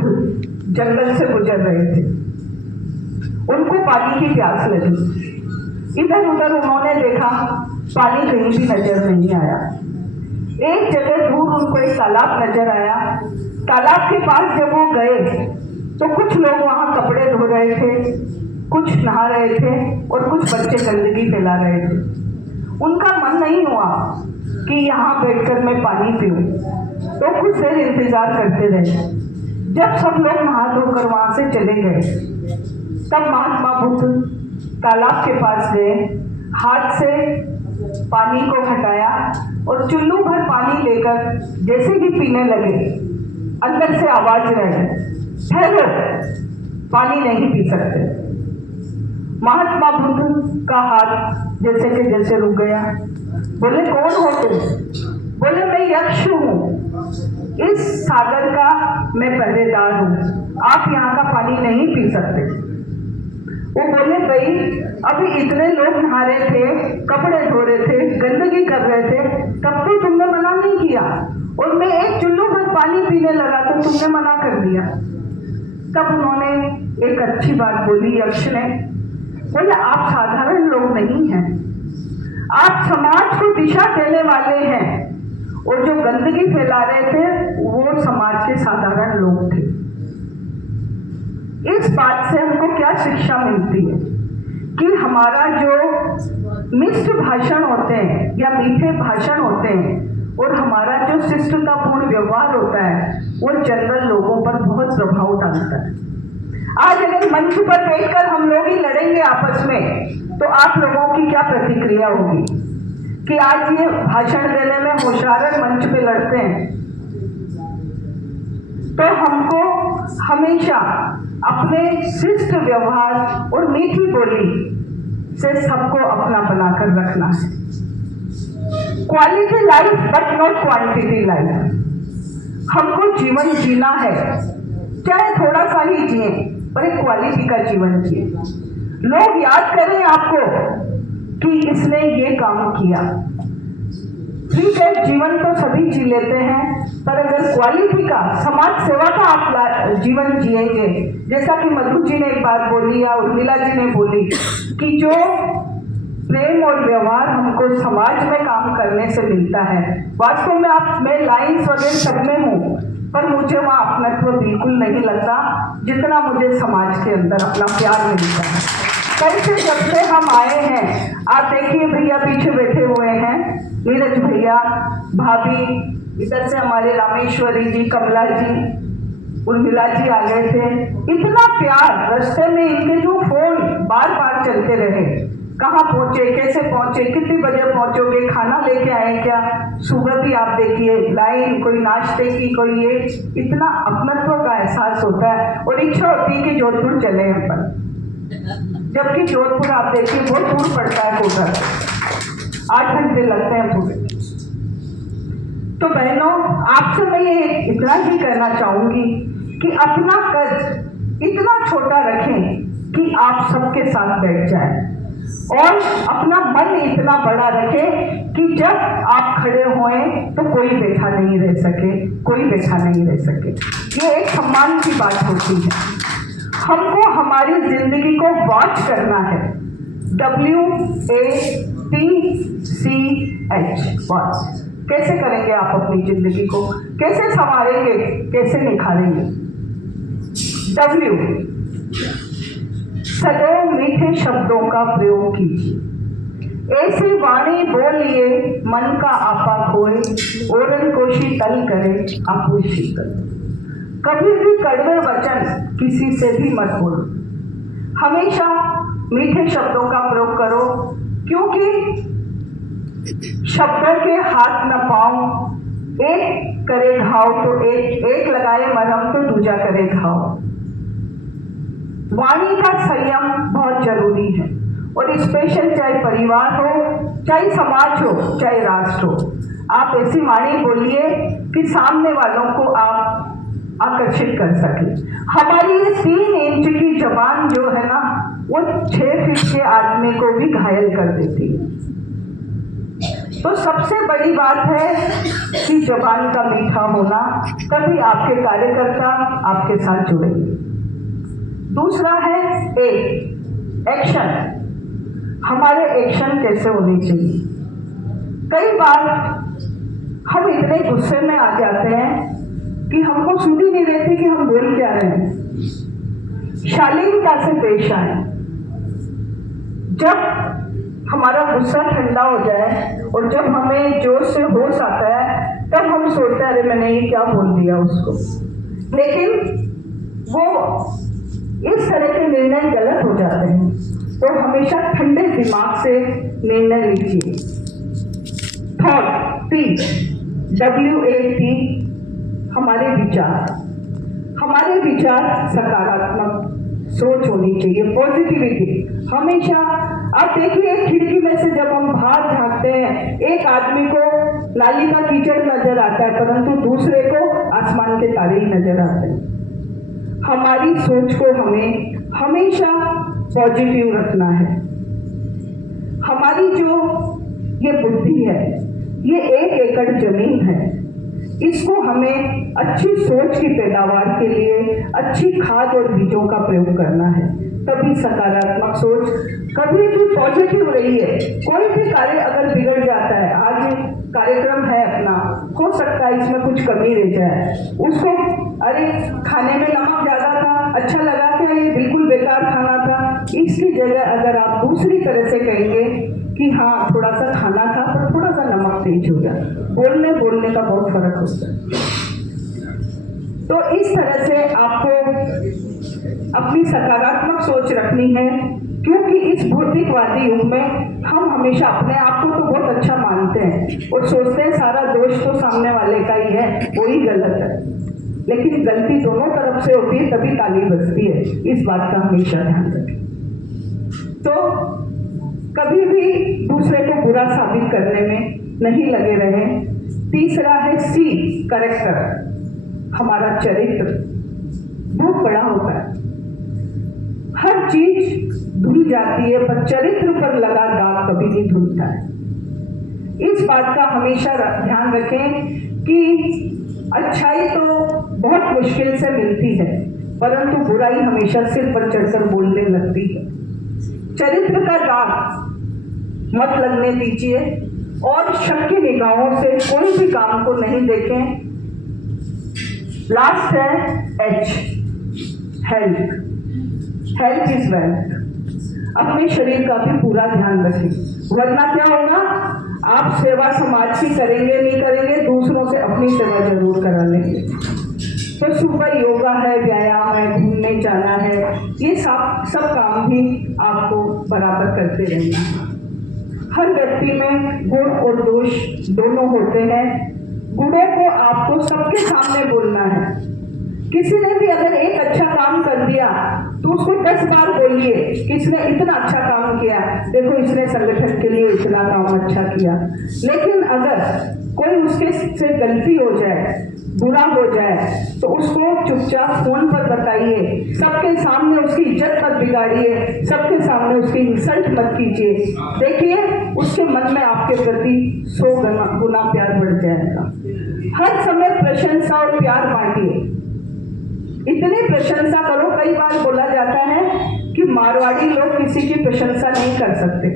बुद्ध जंगल से गुजर रहे थे। उनको पानी की प्यास लगी। इधर उधर उन्होंने देखा, पानी कहीं भी नजर नहीं आया। एक जगह दूर उनको एक तालाब नजर आया। तालाब के पास जब वो गए तो कुछ लोग वहां कपड़े धो रहे थे, कुछ नहा रहे थे और कुछ बच्चे गंदगी फैला रहे थे। उनका मन नहीं हुआ कि यहाँ बैठकर मैं पानी पीऊं, तो कुछ देर इंतजार करते रहे। जब सब लोग नहा धोकर वहां से चले गए, तब महात्मा बुद्ध तालाब के पास गए, हाथ से पानी को हटाया और चुल्लू भर पानी लेकर जैसे ही पीने लगे, अंदर से आवाज रही, ठहरो, पानी नहीं पी सकते। महात्मा बुद्ध का हाथ जैसे के जैसे रुक गया। बोले, कौन हो तुम? बोले, मैं यक्ष हूँ, इस सागर का मैं पहरेदार हूँ, आप यहाँ का पानी नहीं पी सकते। वो बोले, भाई अभी इतने लोग नहा रहे थे, कपड़े धो रहे थे, गंदगी कर रहे थे, तब तो तुमने मना नहीं किया, और मैं एक चुल्लू भर पानी पीने लगा तो तुमने मना कर दिया। तब उन्होंने एक अच्छी बात बोली यक्ष ने। बोले, आप साधारण लोग नहीं हैं, आप समाज को दिशा देने वाले हैं, और जो गंदगी फैला रहे थे वो समाज के साधारण लोग थे। इस बात से हमको क्या शिक्षा मिलती है कि हमारा जो मिष्ट भाषण होते हैं या मीठे भाषण होते हैं और हमारा जो शिष्टतापूर्ण व्यवहार होता है वो जनरल लोगों पर बहुत प्रभाव डालता है। आज अगर मंच पर बैठकर हम लोग ही लड़ेंगे आपस में, तो आप लोगों की क्या प्रतिक्रिया होगी कि आज ये भाषण देने में होशियार मंच पे लड़ते हैं। तो हमको हमेशा अपने शिष्ट व्यवहार और मीठी बोली से सबको अपना बनाकर रखना है। Quality life but not quantity life. हमको जीवन जीना है, चाहे थोड़ा सा ही जिए, पर एक क्वालिटी का जीवन जिए। लोग याद करें आपको कि इसने ये काम किया। ठीक है, जीवन तो सभी जी लेते हैं, पर अगर क्वालिटी का, समाज सेवा का आप जीवन जिएंगे, जैसा कि मधु जी ने एक बात बोली या उर्मिला जी ने बोली कि जो प्रेम और व्यवहार हमको समाज में काम करने से मिलता है, वास्तव में मैं लाइन्स वगैरह सब में हूँ, पर मुझे वहाँ अपनत्व बिल्कुल नहीं लगता जितना मुझे समाज के अंदर अपना प्यार मिलता है। कैसे जब से हम आए हैं, आप देखिए भैया पीछे बैठे हुए हैं, नीरज भैया, भाभी, इधर से हमारे रामेश्वरी जी, कमला जी, उर्मिला जी आ गए थे। इतना प्यार, रास्ते में इनके जो फोन बार बार चलते रहे, कहाँ पहुंचे, कैसे पहुंचे, कितनी बजे पहुंचोगे, खाना लेके आए क्या, सुबह भी आप देखिए लाइन, कोई नाश्ते की, कोई ये, इतना अपनत्व का एहसास होता है। और इच्छा होती है कि जोधपुर चले हैं, पर जबकि जोधपुर आप देखिए बहुत दूर पड़ता है, कोटा 8 घंटे लगते हैं पूरे। तो बहनों, आपसे मैं ये इतना ही कहना चाहूंगी कि अपना कद इतना छोटा रखें कि आप सबके साथ बैठ जाएं, और अपना मन इतना बड़ा रखें कि जब आप खड़े होएं तो कोई बैठा नहीं रह सके, कोई बैठा नहीं रह सके। ये एक सम्मान की बात होती है। हमको हमारी जिंदगी को वॉच करना है, WATCH, वॉच। कैसे करेंगे आप अपनी जिंदगी को, कैसे संवारेंगे, कैसे निखारेंगे? W, सदैव मीठे शब्दों का प्रयोग कीजिए। ऐसी वाणी बोलिए मन का आपा खोए, ओरन को शीतल करे आपू शीतल। कभी भी कड़वे वचन किसी से भी मत बोलो, हमेशा मीठे शब्दों का प्रयोग करो, क्योंकि शब्दों के हाथ न पाँव, एक करे घाव तो एक लगाए मरहम तो दूजा करे घाव। वाणी का संयम बहुत जरूरी है, और स्पेशल चाहे परिवार हो, चाहे समाज हो, चाहे राष्ट्र हो, आप ऐसी वाणी बोलिए कि सामने वालों को आप आकर्षित कर सके। हमारी ये 3 इंच की जबान जो है ना, वो 6 फीट के आदमी को भी घायल कर देती है। तो सबसे बड़ी बात है कि जुबान का मीठा होना, तभी आपके कार्यकर्ता आपके साथ जुड़ेंगे। दूसरा है एक्शन। हमारे एक्शन कैसे होने चाहिए। कई बार हम इतने गुस्से में आ जाते हैं कि हमको सुध ही नहीं रहती कि हम बोल क्या रहे हैं। शालीनता से पेश आए। जब हमारा गुस्सा ठंडा हो जाए और जब हमें जोश से होश आता है, तब हम सोचते हैं अरे मैंने ये क्या बोल दिया उसको। लेकिन वो इस तरह के निर्णय गलत हो जाते हैं। तो हमेशा ठंडे दिमाग से निर्णय लीजिए। थॉट, WAT, हमारे विचार सकारात्मक सोच होनी चाहिए, पॉजिटिविटी। हमेशा आप देखिए, खिड़की में से जब हम बाहर झांकते हैं, एक आदमी को नाली का कीचड़ नजर आता है, परंतु दूसरे को आसमान के तारे ही नजर आते हैं। हमारी सोच को हमें हमेशा पॉजिटिव रखना है। हमारी जो ये बुद्धि है, ये 1 एकड़ जमीन है। इसको हमें अच्छी सोच की पैदावार के लिए अच्छी खाद और बीजों का प्रयोग करना है। तभी सकारात्मक सोच कभी भी पॉजिटिव रही है। कोई भी कार्य अगर बिगड़ जाता है, आज कार्यक्रम है अपना, हो सकता है इसमें कुछ कमी रह जाए, उसको अरे खाने में नमक ज्यादा था, अच्छा लगा क्या, ये बिल्कुल बेकार खाना था, इसकी जगह अगर आप दूसरी तरह से कहेंगे कि हाँ थोड़ा सा खाना था पर थोड़ा सा नमक तेज हो गया, बोलने का बहुत फर्क होता है। तो इस तरह से आपको अपनी सकारात्मक सोच रखनी है, क्योंकि इस भौतिकवादी युग में हम हमेशा अपने आप को तो बहुत अच्छा मानते हैं और सोचते हैं सारा दोष तो सामने वाले का ही है, वही गलत है। लेकिन गलती दोनों तरफ से होती है, तभी ताली बजती है। इस बात का हमेशा ध्यान रखें। तो कभी भी दूसरे को बुरा साबित करने में नहीं लगे रहें। तीसरा है C, कैरेक्टर, हमारा चरित्र बहुत बड़ा होता है। हर चीज धुल जाती है पर चरित्र पर लगा दाग कभी नहीं धुलता है। इस बात का हमेशा ध्यान रखें कि अच्छाई तो बहुत मुश्किल से मिलती है, परंतु बुराई हमेशा सिर पर चढ़कर बोलने लगती है। चरित्र का दाग मत लगने दीजिए और शक की निगाहों से कोई भी काम को नहीं देखें। लास्ट है H, हेल्थ इज वेल्थ। अपने शरीर का भी पूरा ध्यान रखें, वरना क्या होगा, आप सेवा समाज की करेंगे नहीं करेंगे, दूसरों से अपनी सेवा जरूर करा लेंगे। तो सुबह योगा है, व्यायाम है, घूमने जाना है, ये सब काम भी आपको बराबर करते रहना है। हर व्यक्ति में गुण और दोष दोनों होते हैं। गुणों को आपको सबके सामने बोलना है। किसी ने भी अगर एक अच्छा काम कर दिया तो उसको 10 बार बोलिए कि इसने इतना अच्छा काम किया, देखो इसने संगठन के लिए इतना काम अच्छा किया। लेकिन अगर कोई उसके से गलती हो जाए, बुरा हो जाए, तो उसको चुपचाप फोन पर बताइए, सबके सामने उसकी इज्जत मत बिगाड़िए, सबके सामने उसकी इंसल्ट मत कीजिए। देखिए उसके मन में आपके प्रति 100 गुना प्यार बढ़ जाएगा। हर समय प्रशंसा और प्यार बांटिए, इतनी प्रशंसा करो। कई बार बोला जाता है कि मारवाड़ी लोग किसी की प्रशंसा नहीं कर सकते,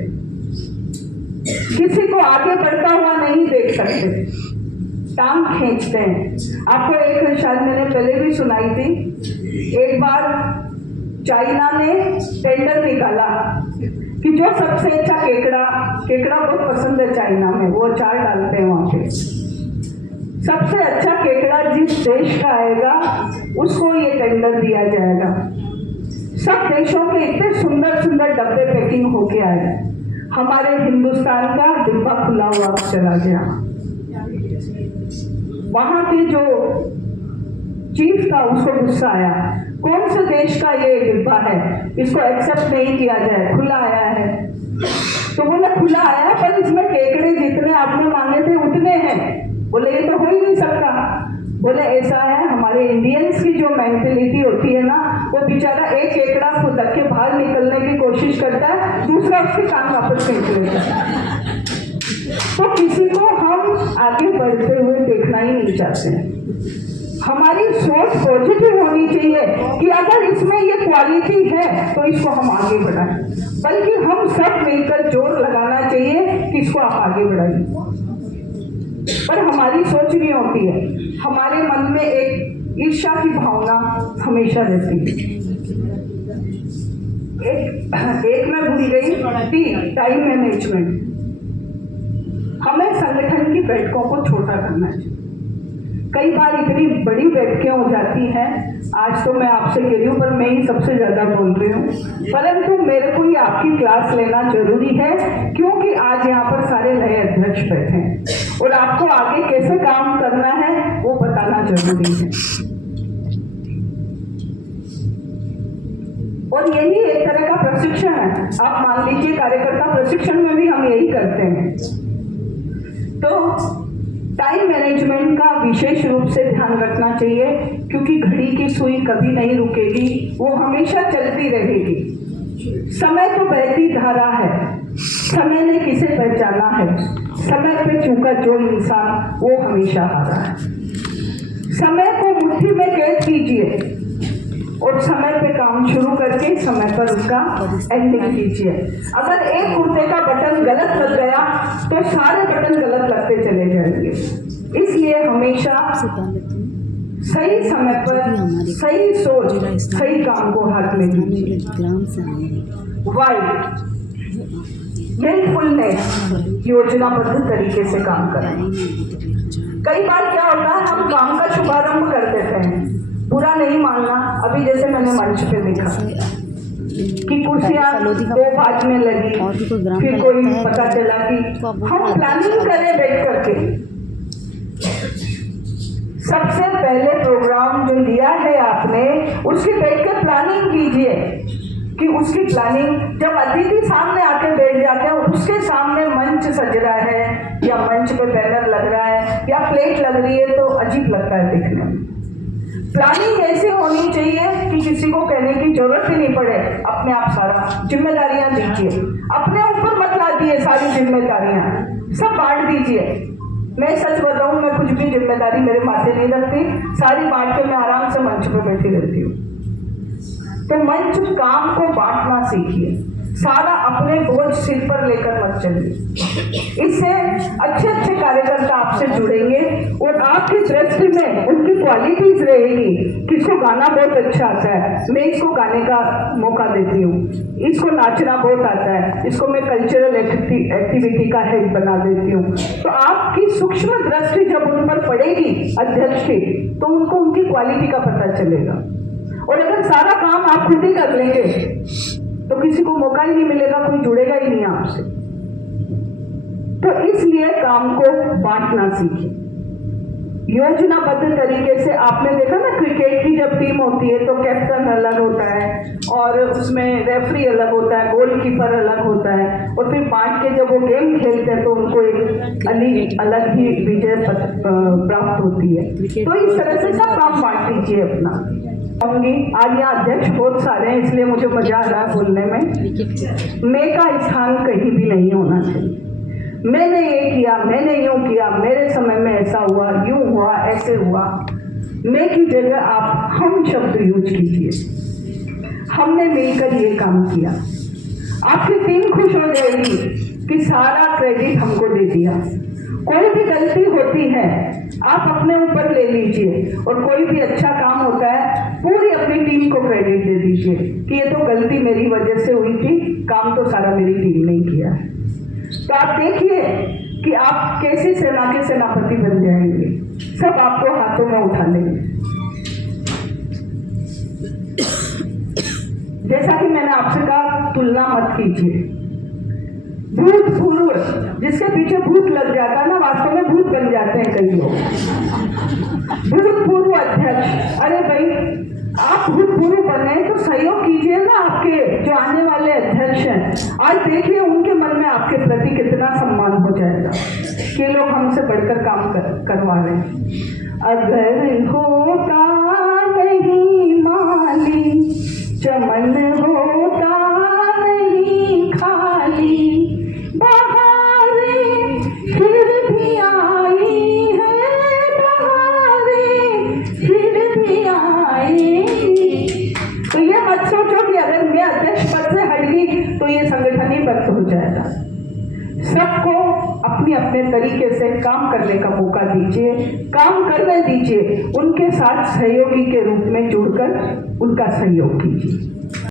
किसी को आगे बढ़ता हुआ नहीं देख सकते, टांग खींचते हैं। आपको एक शायद मैंने पहले भी सुनाई थी, एक बार चाइना ने टेंडर निकाला कि जो सबसे अच्छा केकड़ा बहुत पसंद है चाइना में, वो अचार डालते हैं वहां पे, सबसे अच्छा केकड़ा जिस देश का आएगा उसको ये टेंडर दिया जाएगा। सब देशों के इतने सुंदर सुंदर डब्बे पैकिंग होके आए, हमारे हिंदुस्तान का डिब्बा खुला हुआ चला गया। वहां के जो चीफ था उसको गुस्सा आया, कौन से देश का ये डिब्बा है, इसको एक्सेप्ट नहीं किया जाए, खुला आया है। तो बोले खुला आया है पर इसमें केकड़े जितने आपने मांगे थे उतने हैं। बोले ये तो हो ही नहीं सकता। बोले ऐसा है, हमारे इंडियंस की जो मेंटेलिटी होती है ना, वो बेचारा एक केकड़ा को धक्के बाहर निकलने की कोशिश करता है, दूसरा उसके कान वापस खींच लेता है। तो किसी को हम आगे बढ़ते हुए देखना ही नहीं चाहते हैं। हमारी सोच पॉजिटिव होनी चाहिए कि अगर इसमें ये क्वालिटी है तो इसको हम आगे बढ़ाएं, बल्कि हम सब मिलकर जोर लगाना चाहिए कि इसको आप आगे बढ़ाइए। पर हमारी सोच नहीं होती है, हमारे मन में एक ईर्ष्या की भावना हमेशा रहती है। एक मैं भूल गई, टाइम मैनेजमेंट। हमें संगठन की बैठकों को छोटा करना चाहिए। कई बार इतनी बड़ी बैठकें हो जाती हैं, आज तो मैं आपसे कह रही हूँ पर मैं ही सबसे ज्यादा बोल रही हूँ, परंतु मेरे को ये आपकी क्लास लेना जरूरी है, क्योंकि आज यहाँ पर सारे नए अध्यक्ष बैठे हैं और आपको आगे कैसे काम करना है वो बताना जरूरी है। और यही एक तरह का प्रशिक्षण है। आप मान लीजिए कार्यकर्ता प्रशिक्षण में भी हम यही करते हैं। तो टाइम मैनेजमेंट का विशेष रूप से ध्यान रखना चाहिए, क्योंकि घड़ी की सुई कभी नहीं रुकेगी, वो हमेशा चलती रहेगी। समय तो बहती धारा है, समय ने किसे पहचाना है, समय पे चूका जो इंसान वो हमेशा हारा है। समय को मुट्ठी में कैद कीजिए और समय पे काम शुरू करके समय पर उसका एंडिंग कीजिए। अगर एक कुर्ते का बटन गलत लग गया तो सारे बटन गलत लगते चले जाएंगे। इसलिए हमेशा सही समय पर सही सोच, सही काम को हाथ में लीजिए। वाई मिलफुलनेस, योजनाबद्ध तरीके से काम करें। कई बार क्या होता है, हम काम का शुभारंभ कर देते हैं, बुरा नहीं मानना। अभी जैसे मैंने मंच पे देखा कि कुर्सियां 2 बाजने लगी, फिर कोई पता चला कि हम प्लानिंग करें बैठ करके। सबसे पहले प्रोग्राम जो लिया है आपने, उसकी बैठ के प्लानिंग कीजिए कि उसकी प्लानिंग जब अतिथि सामने आके बैठ जाते हैं, उसके सामने मंच सज रहा है या मंच पे बैनर लग रहा है या प्लेट लग रही है तो अजीब लगता है देखने में। प्लानिंग ऐसी होनी चाहिए कि किसी को कहने की जरूरत ही नहीं पड़े, अपने आप सारा जिम्मेदारियां दीजिए, अपने ऊपर मत ला दिए सारी जिम्मेदारियां, सब बांट दीजिए। मैं सच बताऊं, मैं कुछ भी जिम्मेदारी मेरे माथे नहीं रखती, सारी बांट के मैं आराम से मंच पे बैठी रहती हूँ। तो मंच काम को बांटना सीखिए, सारा अपने बोझ सिर पर लेकर मत चलिए। इससे अच्छे अच्छे कार्यकर्ता आपसे जुड़ेंगे और आपकी दृष्टि में उनकी क्वालिटीज रहेगी। किसको गाना बहुत अच्छा आता है, मैं इसको गाने का मौका देती हूँ, इसको नाचना बहुत आता है, इसको मैं कल्चरल एक्टिविटी का हेड बना देती हूँ। तो आपकी सूक्ष्म दृष्टि जब उन पर पड़ेगी अध्यक्ष की, तो उनको उनकी क्वालिटी का पता चलेगा। और अगर सारा काम आप खुद ही कर लेंगे तो किसी को मौका ही नहीं मिलेगा, कोई जुड़ेगा ही नहीं आपसे। तो इसलिए काम को बांटना सीखिए योजनाबद्ध तरीके से। आपने देखा ना, क्रिकेट की जब टीम होती है तो कैप्टन अलग होता है और उसमें रेफरी अलग होता है, गोलकीपर अलग होता है, और फिर बांट के जब वो गेम खेलते हैं तो उनको एक अलग ही विजय प्राप्त होती है। तो इस तरह से सब काम बांट दीजिए अपना। आज यहाँ अध्यक्ष बहुत सारे हैं, इसलिए मुझे मजा आ रहा है बोलने में। मैं का स्थान कहीं भी नहीं होना चाहिए। मैंने ये किया, मैंने यूं किया, मेरे समय में ऐसा हुआ, यूं हुआ, ऐसे हुआ। मैं की जगह आप हम शब्द यूज कीजिए। हमने मिलकर ये काम किया। आपकी टीम खुश हो जाएगी कि सारा क्रेडिट हमको दे दिया। कोई भी गलती होती है आप अपने ऊपर ले लीजिए, और कोई भी अच्छा काम होता है पूरी अपनी टीम को क्रेडिट दे दीजिए कि ये तो गलती मेरी वजह से हुई थी, काम तो सारा मेरी टीम ने किया है। तो आप देखिए कि आप कैसे सेना के सेनापति बन जाएंगे, सब आपको हाथों में उठा लेंगे। जैसा कि मैंने आपसे कहा, तुलना मत कीजिए। भूतपूर्व, जिसके पीछे भूत लग जाता है ना, वास्तव में भूत बन जाते हैं कई लोग। भूतपूर्व अध्यक्ष, अरे भाई आप भूतपूर्व बने तो सहयोग कीजिए ना आपके जो आने वाले अध्यक्ष हैं। आज देखिए उनके मन में आपके प्रति कितना सम्मान हो जाएगा कि लोग हमसे बढ़कर काम करवा रहे हैं। अगर होता नहीं माली, चमन होता नहीं खाली, बहारे तो ये संगठन ही बंद हो जाएगा। सबको अपने अपने तरीके से काम करने का मौका दीजिए, काम करने दीजिए, उनके साथ सहयोगी के रूप में जुड़कर उनका सहयोग कीजिए।